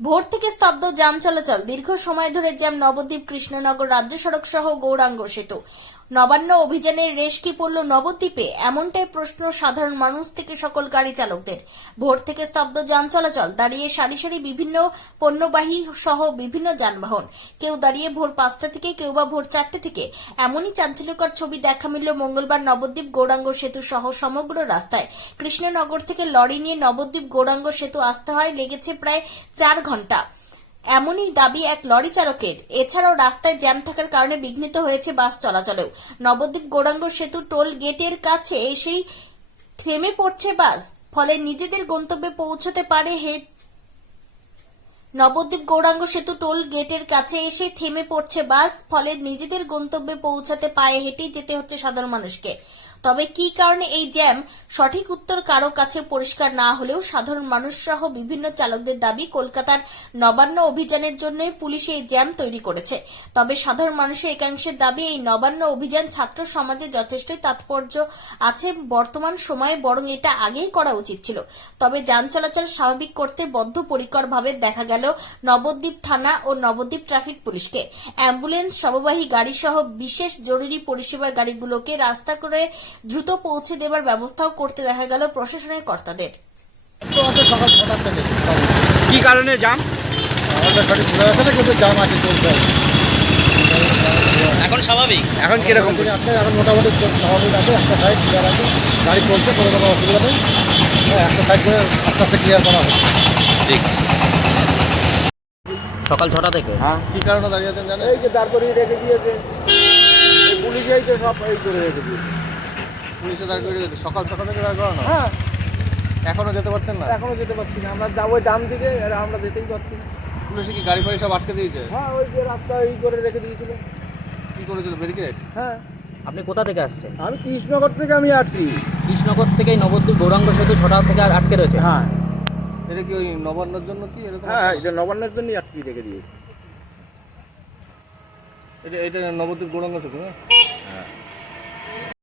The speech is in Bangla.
ভোর থেকে স্তব্ধ যান চলাচল, দীর্ঘ সময় ধরে জ্যাম নবদ্বীপ কৃষ্ণনগর রাজ্য সড়ক সহ গৌরাঙ্গ সেতু। নবান্ন অভিযানের রেশ কি পড়ল নবদ্বীপে, এমনটাই প্রশ্ন সাধারণ মানুষ থেকে সকল গাড়ি চালকদের। ভোর থেকে স্তব্ধ যান চলাচল, দাঁড়িয়ে সারি সারি বিভিন্ন পণ্যবাহী সহ বিভিন্ন যানবাহন, কেউ দাঁড়িয়ে ভোর 5টা থেকে, কেউ বা ভোর 4টে থেকে। এমনই চাঞ্চল্যকর ছবি দেখা মিলল মঙ্গলবার নবদ্বীপ গৌরাঙ্গ সেতু সহ সমগ্র রাস্তায়। কৃষ্ণনগর থেকে লরি নিয়ে নবদ্বীপ গৌরাঙ্গ সেতু আসতে হয় লেগেছে প্রায় 4 ঘন্টা। এমনই দাবি এক লরি চালকের। এছাড়াও রাস্তায় জ্যাম থাকার কারণে বিঘ্নিত হয়েছে বাস চলাচলেও। নবদ্বীপ গৌরাঙ্গ সেতু টোল গেটের কাছে এসেই থেমে পড়ছে বাস, ফলে নিজেদের গন্তব্যে পৌঁছতে পারে নবদ্বীপ গৌরাঙ্গ সেতু টোল গেটের কাছে এসে থেমে পড়ছে বাস, ফলে নিজেদের গন্তব্যে পৌঁছাতে পায়ে হেঁটেই যেতে হচ্ছে সাধারণ মানুষকে। তবে কি কারণে এই জ্যাম, সঠিক উত্তর কারো কাছে পরিষ্কার না হলেও সাধারণ মানুষ সহ বিভিন্ন চালকদের দাবি কলকাতার নবান্ন অভিযানের জন্যই পুলিশ এই জ্যাম তৈরি করেছে। তবে সাধারণ মানুষের একাংশের দাবি এই নবান্ন অভিযান ছাত্র সমাজে যথেষ্টই তাৎপর্য আছে বর্তমান সময়ে, বরং এটা আগেই করা উচিত ছিল। তবে যান চলাচল স্বাভাবিক করতে বদ্ধপরিকরভাবে দেখা গেল নবদ্বীপ থানা ও নবদ্বীপ ট্রাফিক পুলিশকে। অ্যাম্বুলেন্স, শববাহী গাড়ি সহ বিশেষ জরুরি পরিষেবার গাড়িগুলোকে রাস্তা করে দ্রুত পৌঁছে দেবার ব্যবস্থাও করতে দেখা গেল প্রশাসনের কর্তাদের। সকাল 6টার থেকে কি কারণে জাম? আমাদের সঠিক বোঝা যাচ্ছে না, কিন্তু জাম আছে, চলছে। এখন স্বাভাবিক? এখন কিরকম? এখন মোটামুটি স্বাভাবিক আছে, একটা সাইড ক্লিয়ার আছে, গাড়ি চলছে, কোনো কোনো অসুবিধা নেই। হ্যাঁ, একটা সাইড করে আস্তে আস্তে ক্লিয়ার করা হচ্ছে। ঠিক। সকাল 6টা থেকে। হ্যাঁ, কী কারণে দাঁড়িয়েছেন জানেন? এই যে দাঁড় করিয়ে রেখে দিয়েছে, এই পুলিশেই তো সব এই করে রেখে দিয়েছে। পুলিশে দাঁড় করিয়ে দিয়েছে সকাল 6টা থেকে দাঁড় করানো? হ্যাঁ। এখনও যেতে পারছেন না? এখনও যেতে পারছি না, আমরা যাবো ডান দিকে, আর আমরা যেতেই পারছি না। পুলিশে কি গাড়ি ফাড়ি সব আটকে দিয়েছে? হ্যাঁ, ওই যে রাস্তা এই করে রেখে দিয়েছিল। কী করেছিল, ব্যারিকেড? হ্যাঁ। আপনি কোথা থেকে আসছেন? আমি কৃষ্ণনগর থেকে আমি আসছি। কৃষ্ণনগর থেকে নবদ্বীপ গৌরাঙ্গ সেতু 6টা থেকে আটকে রয়েছে। হ্যাঁ। এটা কি ওই নবান্নর জন্য কি এরকম? হ্যাঁ, এটা নবান্নের জন্যই আটকে রেখে দিয়েছে। এটা নবদ্বীপ গৌরাঙ্গ সেতু, হ্যাঁ? হ্যাঁ।